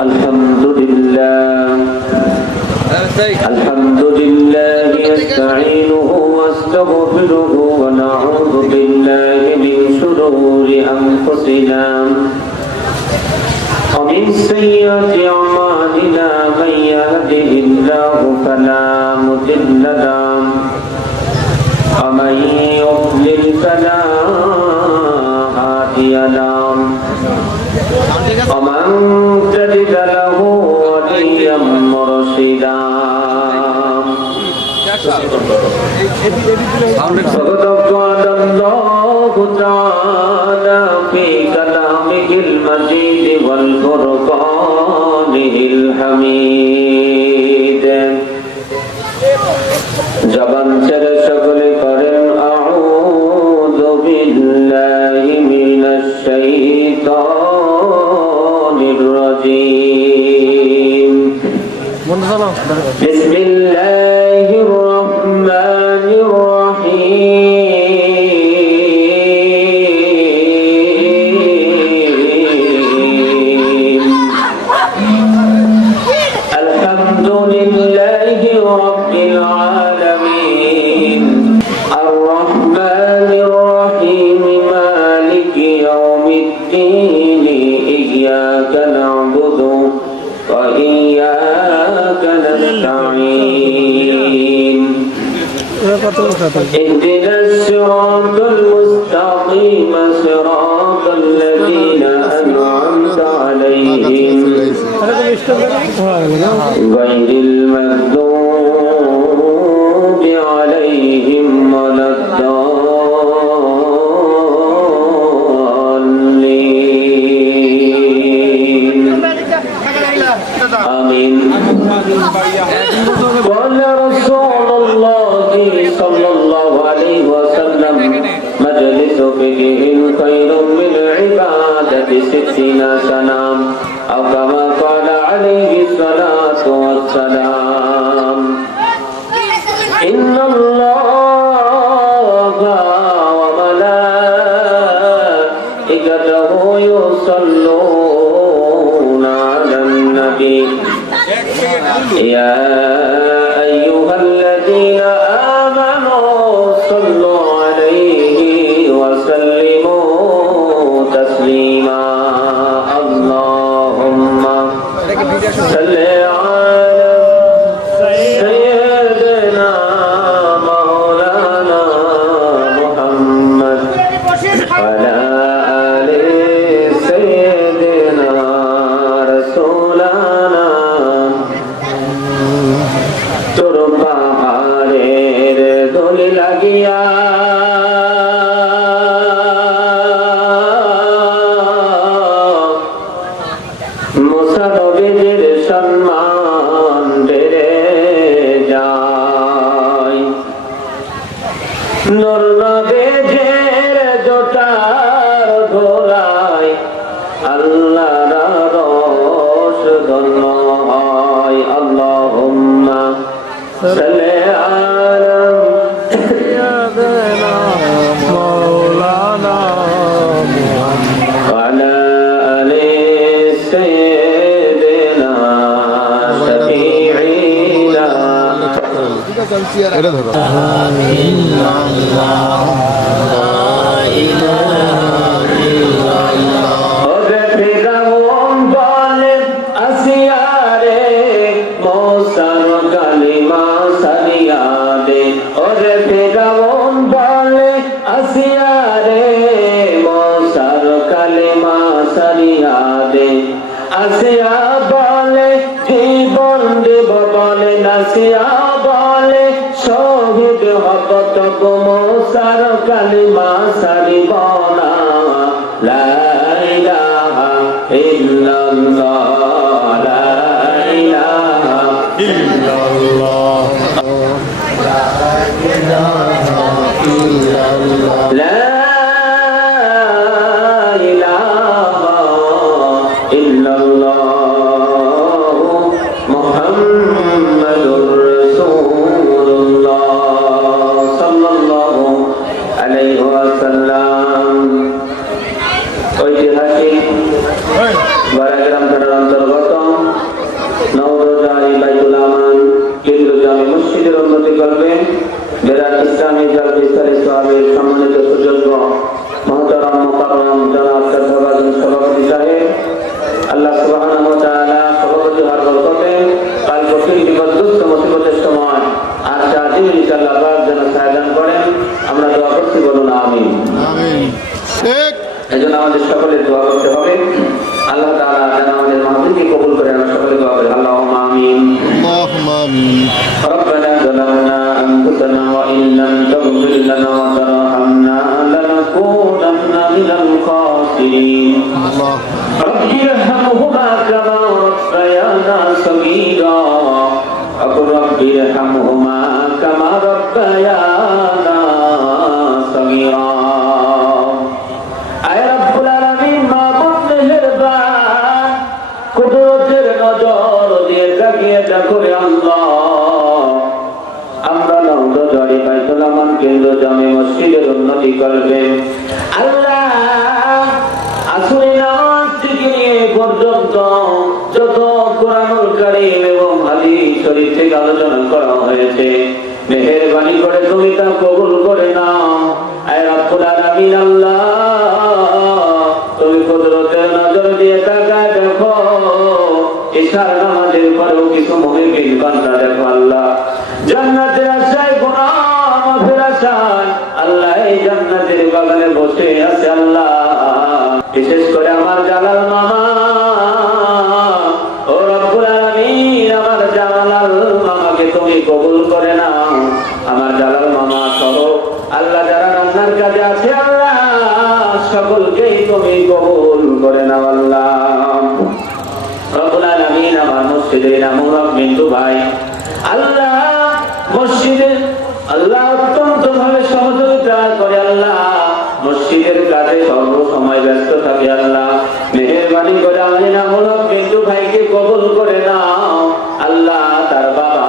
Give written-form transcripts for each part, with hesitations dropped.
الحمد لله نستعينه واستغفره ونعوذ بالله من شرور أنفسنا ومن سيئات أعمالنا من يهده الله فلا مضل له ومن يضلل فلا هادي له ومن تجد له وليا مرشدا فقد قال الله تعالى في كلامه المجيد والفرقانه الحميد জবান ছেড়ে সকলে করেন আউযু বিল্লাহি মিনাশ শাইতানির রাজীম বিসমিল্লাহির রহমানির রহিম আলহামদুলিল্লাহি রাব্বিল আলামিন আর-রহমানির রহিম মালিকি ইয়াউমিদ্দিন ইয়্যাকা না'বুদু ওয়া ইয়্যাকা নাস্তাঈন اهدنا الصراط المستقيم صراط الذين أنعمت عليهم غير المغضوب عليهم ولا الضالين آمين قال رسول الله صلى الله عليه وسلم مجلس فقه خير من عبادة 60 سنة أو كما قال عليه الصلاة والسلام إن الله وملائكته يصلون على النبي يا أيها الذين آمنوا صلوا عليه وسلموا تسليما اللهم صل على سيدنا مولانا محمد وعلى آل سيدنا رسولنا তোর পাহাড়ের দোলে লাগিয়া মুসা নবীর সম্মান বেড়ে যায় নূর নবীর জটার ধরায় আল্লাহর আরশ ধন্য হয় আল্লাহুম্মা সাল্লি আলা সাইয়্যিদিনা মাওলানা মুহাম্মদ ওয়া আলা আলি সাইয়্যিদিনা শাফিঈনা এটা ধরো আমিন আল্লাহ লা ইলাহা ইল্লাল্লাহ ওরে ফিরাউন বলে আসিয়া রে মৌসার কালিমা সারিয়া দে ওরে ফিরাউন বলে আসিয়া রে মৌসার কালিমা সারিয়া দে আসিয়া বলে জীবন দেব বলে নাসিয়া বলে শহীদ হব তবু মৌসার কালিমা সারিব না লা ইলাহা ইল্লাল্লাহ লা ইলাহা ইল্লাল্লাহ লা ইলাহা ইল্লাল্লাহ লা ইলাহা ইল্লাল্লাহ মুহাম্মাদুর তুমি কবুল করে নাও। সকলে দোয়া করে আল্লাহুম্মা আমিন। আল্লাহুম্মা আমিন। ربنا ظلمنا أنفسنا وإن لم تغفر لنا وترحمنا لنكونن من الخاسرين. رب ارحمهما كما ربيانا صغيرا. وقل رب ارحمهما كما ربيانا صغيرا. আয় রব্বুল আলামিন, মাবুদ মেহেরবান, কুদরতের নজর দিয়ে তাকিয়ে দেখো রে আল্লাহ, আমরা নওদরি বাইতুল আমান কেন্দ্র জামে মসজিদের উন্নতি করবেন আল্লাহ। আসরে নামাজ থেকে নিয়ে পর্যন্ত যত কোরআনুল কারীম এবং হাদিস শরীফ থেকে আলোচনা করা হয়েছে, মেহেরবানি করে তুমি তা কবুল করে নাও। আয় রব্বুল আলামিন আল্লাহ, তুমি কুদরতের নজর দিয়ে তাকায় দেখো, ইশার নামাজের পরেও কিছু মুমিন বান্দা দেখো আল্লাহ, জান্নাতের আশায় গুনাহ মাফের আশায় আল্লাহ এই জান্নাতের বাগানে বসে আছে আল্লাহ। বিশেষ করে আমার জালাল মামা, ও রব্বুল আলামিন, আমার জালাল মামাকে তুমি কবুল করে নাও। আমার জালাল মামা সহ আল্লাহ যারা রান্নার কাজে আছে আল্লাহ, সকলকেই তুমি কবুল করে নাও আল্লাহ। রব্বুল আলামিন, আমার মসজিদের ইমাম বিন্দু ভাই আল্লাহ, মসজিদের আল্লাহ অত্যন্ত ভাবে সহযোগিতা করে আল্লাহ, মসজিদের কাজে সর্ব সময় ব্যস্ত থাকে আল্লাহ। মেহেরবানি করে আমার ইমাম বিন্দু ভাইকে কবুল করে নাও আল্লাহ। তার বাবা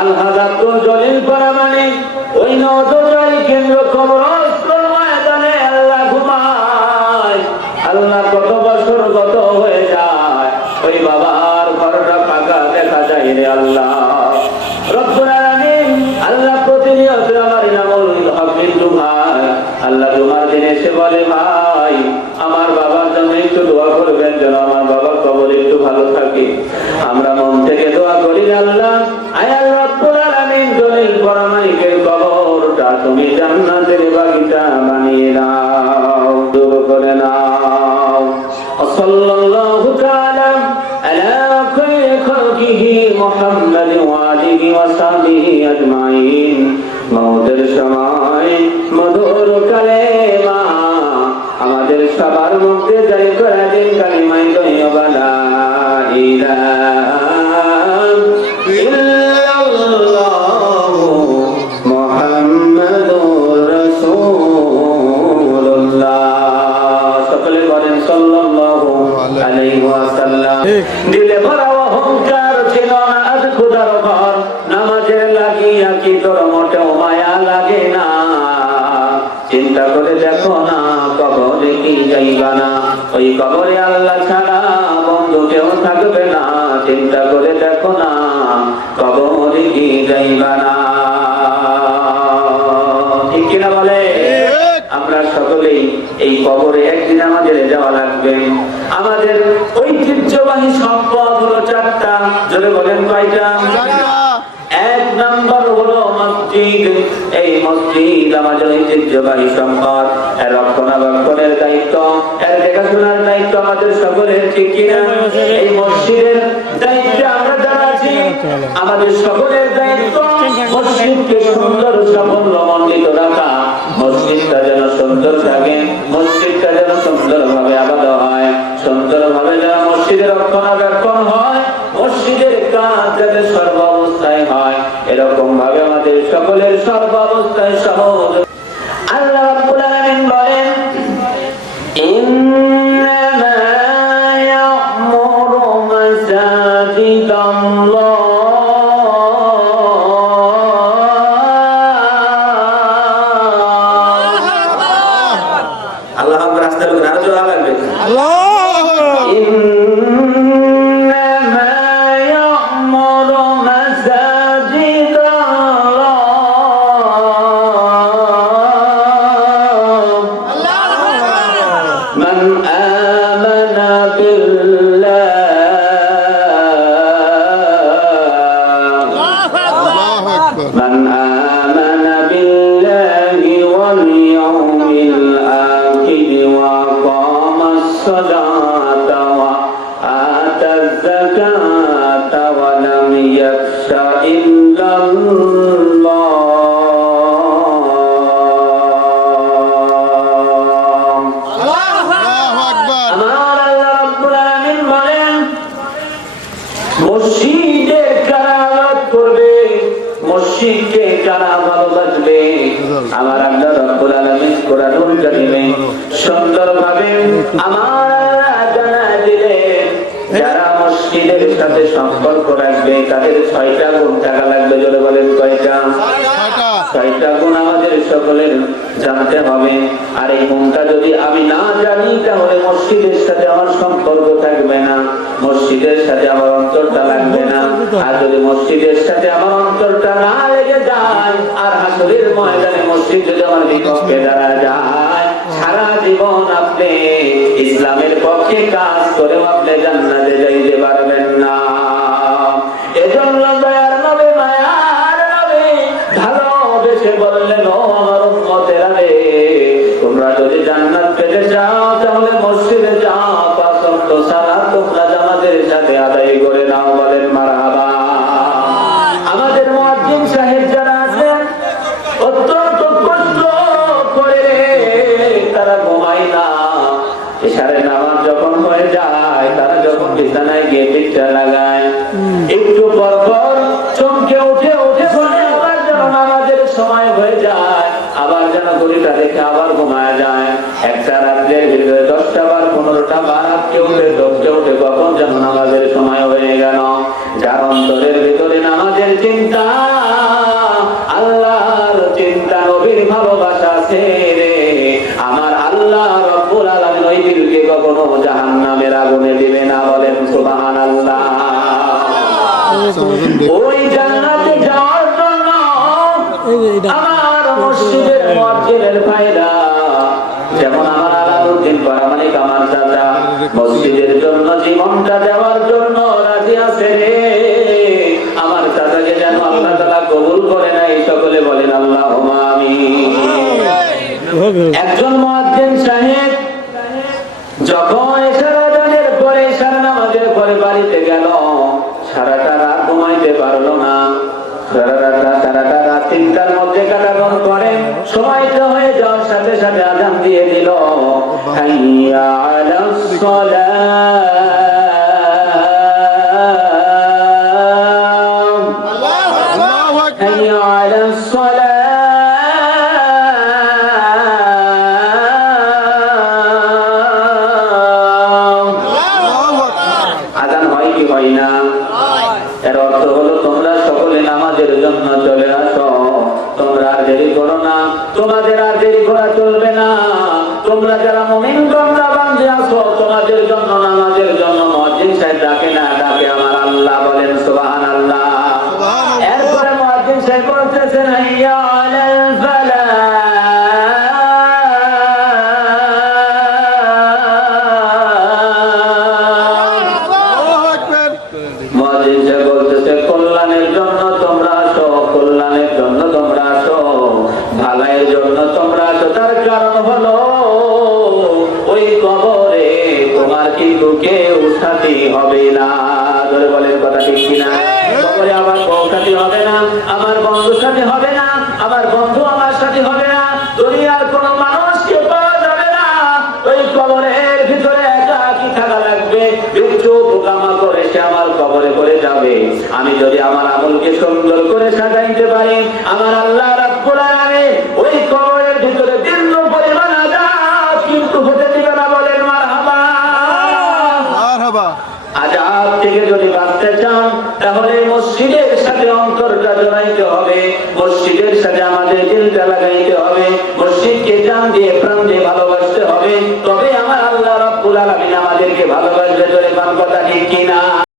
আলহাজ আব্দুল জলিল পরামানিক ওই নওদরি কেন্দ্র কবরস্থল ময়দানে আল্লাহ ঘুমায় আল্লাহ, কত বছর গত হয়ে যায়, ওই বাবার ঘরটা ফাঁকা দেখা যায় রে আল্লাহ। রব্বুল আলামিন আল্লাহ, প্রতিনিয়ত আমার ইনামুল হক বিন্দু ভাই আল্লাহ জুমার দিন এসে বলে, ভাই আমার বাবার জন্য একটু দোয়া করবেন যেন আমার বাবার কবর একটু ভালো থাকে। আমরা মন থেকে দোয়া করি আল্লাহ। আয় আল্লাহ রব্বুল আলামিন, জলিল পরামানিকের কবরটা তুমি জান্নাতের বাগিচা বানিয়ে নাও, দূর করে নাও। সাল্লাল্লাহু তাআলা আলা খায়রি খালকিহি মুহাম্মাদ ওয়া আলিহি ওয়া সাহবিহি আজমাইন। মওতের সময় মধুর কালেমা আমাদের সবার মুখে জারি করে দিন কালিমায়ে তয়্যিবা লা ইলাহা ইল্লাল্লাহু মুহাম্মাদুর রাসূলুল্লাহ। সকলে বলেন সাল্লাল্লাহু আলাইহি ওয়াসাল্লাম। দিলে ভরা অহংকার ছিল না আজ খোদার ঘর, নামাজের লাগিয়া কি তোর মোটেও মায়া লাগে না। চিন্তা করে দেখো না, কবরে কি যাইবা না, ওই কবরে আল্লাহ ছাড়া বন্ধু কেউ থাকবে না। চিন্তা করে দেখো না, কবরে কি যাইবা না। ঠিক কিনা বলে? আমরা সকলেই এই কবরে একদিন আমাদের যাওয়া লাগবে। আমাদের ঐতিহ্যবাহী সম্পদ হলো চারটা, জোরে বলেন কয়টা? এক নম্বর হলো মসজিদ। এই মসজিদ আমাদের ঐতিহ্যবাহী সম্পদ, এর রক্ষণাবেক্ষণের দায়িত্ব, এর দেখাশোনার দায়িত্ব আমাদের সকলের, ঠিক কিনা? এই মসজিদের দায়িত্বে আমরা যারা আছি, আমাদের সকলের দায়িত্ব মসজিদকে সুন্দর সাফল্যমণ্ডিত রাখা, মসজিদটা যেন সুন্দর থাকে, মসজিদটা যেন সুন্দর ভাবে আবাদ হয়, সুন্দর ভাবে যেন মসজিদের রক্ষণাবেক্ষণ হয়, মসজিদের কাজ যাতে সর্বাবস্থায় হয়, এরকম ভাবে আমাদের সকলের সর্বাবস্থায় সহজ। আল্লাহ রাব্বুল আলামিন বলেন, ইন্নামা ইয়া'মুরু মাসাজিদাল্লাহ আতায যাকাতা ওয়া লাম ইয়াখশা ইল্লাল্লাহ। মসজিদে কারা আবাদ করবে, মসজিদকে কারা ভালোবাসবে, আমার আল্লাহ রাব্বুল আলামিন কোরআনুল কারীমে সুন্দরভাবে আমার জানায় দিলেন, যারা মসজিদের সাথে সম্পর্ক রাখবে তাদের 6টা গুণ থাকা লাগবে। জোরে বলেন কয়টা? 6টা গুণ আমাদের সকলের জানতে হবে। আর এই গুণটা যদি আমি না জানি তাহলে মসজিদের সাথে আমার সম্পর্ক থাকবে না, মসজিদের সাথে আমার অন্তরটা লাগবে না। আর যদি মসজিদের সাথে আমার অন্তরটা না লেগে যায় আর হাসরের ময়দানে মসজিদ যদি আমার বিপক্ষে দাঁড়া যায়, সারা জীবন আপনি ইসলামের পক্ষে কাজ করে আপনি জান্নাতে যাইতে পারবেন না। এজন্য দয়ার নবী, মায়ার নবী ভালোবেসে বললেন, ও আমার উম্মতেরা রে, তোমরা যদি জান্নাত পেতে চাও তাহলে মসজিদে যাও, 5 ওয়াক্ত সালাত তোমরা জামাতের সাথে আদায় করে নাও। বলেন মারহাবা। আমাদের মুয়াজ্জিন সাহেব যারা আছেন অত্যন্ত কষ্ট করে তারা ঘুমায় না। ইশারের নামাজ যখন হয়ে যায়, তারা যখন বিছানায় গিয়ে পিঠটা লাগায়, একটু পর পর চমকে উঠে উঠে বলে আবার যেন নামাজের সময় হয়ে যায়, আবার যেন ঘড়িটা দেখে আবার ঘুমায় যায়। একটা রাত্রের ভিতরে 10টা বার 15টা বার আটকে উঠে চমকে উঠে কখন যেন নামাজের সময় হয়ে গেল। যার অন্তরের ভিতরে নামাজের চিন্তা, আল্লাহর চিন্তা, নবীর ভালোবাসা আছে রে, আমার আল্লাহ রাব্বুল আলামিন ওই দিলকে কখনো জাহান্নামের আগুনে দিবে না। বলেন সুবহানাল্লাহ। ওই জান্নাতে যাওয়ার জন্য আমার মসজিদের মুয়াজ্জিনের ভাইরা, যেমন আমার আলাউদ্দিন পারামানিক আমার দাদা মসজিদের জন্য জীবনটা দেওয়ার জন্য রাজি আছে রে, আমার দাদাকে যেন আল্লাহ তাআলা কবুল করে নাই। সকলে বলেন আল্লাহুম্মা আমিন। একজন মুয়াজ্জিন সাহেব যখন ইশার আযানের পরে, ইশার নামাজের পরে বাড়িতে গেল, সারাটা রাত ঘুমাইতে পারলো না। সারাটা রাত চিন্তার মধ্যে কাটানোর পরে সময়টা হয়ে যাওয়ার সাথে সাথে আযান দিয়ে দিল, হাইয়া আলাস সালাম, আল্লাহু আকবার, হাইয়া আলাস সালাম। আযান হয় কি হয় না? এর অর্থ হলো তোমরা সকলে নামাজের জন্য চলে আসো, তোমরা আর দেরি করো না, তোমাদের আর দেরি করা চলবে না। তোমরা যারা মুমিন তোমরা বান্দে আছো, তোমাদের জন্য নামাজের জন্য মুয়াজ্জিন সাহেব ডাকে না, ডাকে আমার আল্লাহ। বলেন সুবহানাল্লাহ। এরপরে মুয়াজ্জিন সাহেব বলতেছেন, হাইয়া আলাল ফালাহ, মুয়াজ্জিন সাহেব বলতেছে, কল্যাণের জন্য তোমরা আসো, কল্যাণের জন্য তোমরা আসো, ভালাইয়ের জন্য তোমরা আসো। তার কারণ হলো ওই কবরে তোমার কিন্তু কেউ সাথী হবে না। ধরে বলেন কথা ঠিক কিনা? কবরে আমার বউ সাথী হবে না, আমার বন্ধু সাথী হবে না, আমার বন্ধু আমার সাথী হবে না, দুনিয়ার কোন মানুষকে পাওয়া যাবে না। ওই কবরের ভিতরে একাকী থাকা লাগবে। বিচ্ছু পোকামা করে সে আমার কবরে করে যাবে। আমি যদি আমার আমলকে সুন্দর করে সাজাইতে পারি, আমার আল্লাহ রাব্বুল আলামিন ওই কবরের ভিতরে দীর্ঘ পরিমাণ আযাব কিন্তু হতে দিবে না। বলেন মারহাবা। মারহাবা। আযাব থেকে যদি বাঁচতে চান তাহলে মসজিদের সাথে অন্তরটা জড়াইতে হবে, মসজিদের সাথে আমাদের দিলটা লাগাইতে হবে, মসজিদকে জান দিয়ে প্রাণ দিয়ে ভালোবাসতে হবে। তবে আমার আল্লাহ রাব্বুল আলামিন আমাদেরকে ভালোবাসবে। জোরে কোন কথা ঠিক কিনা?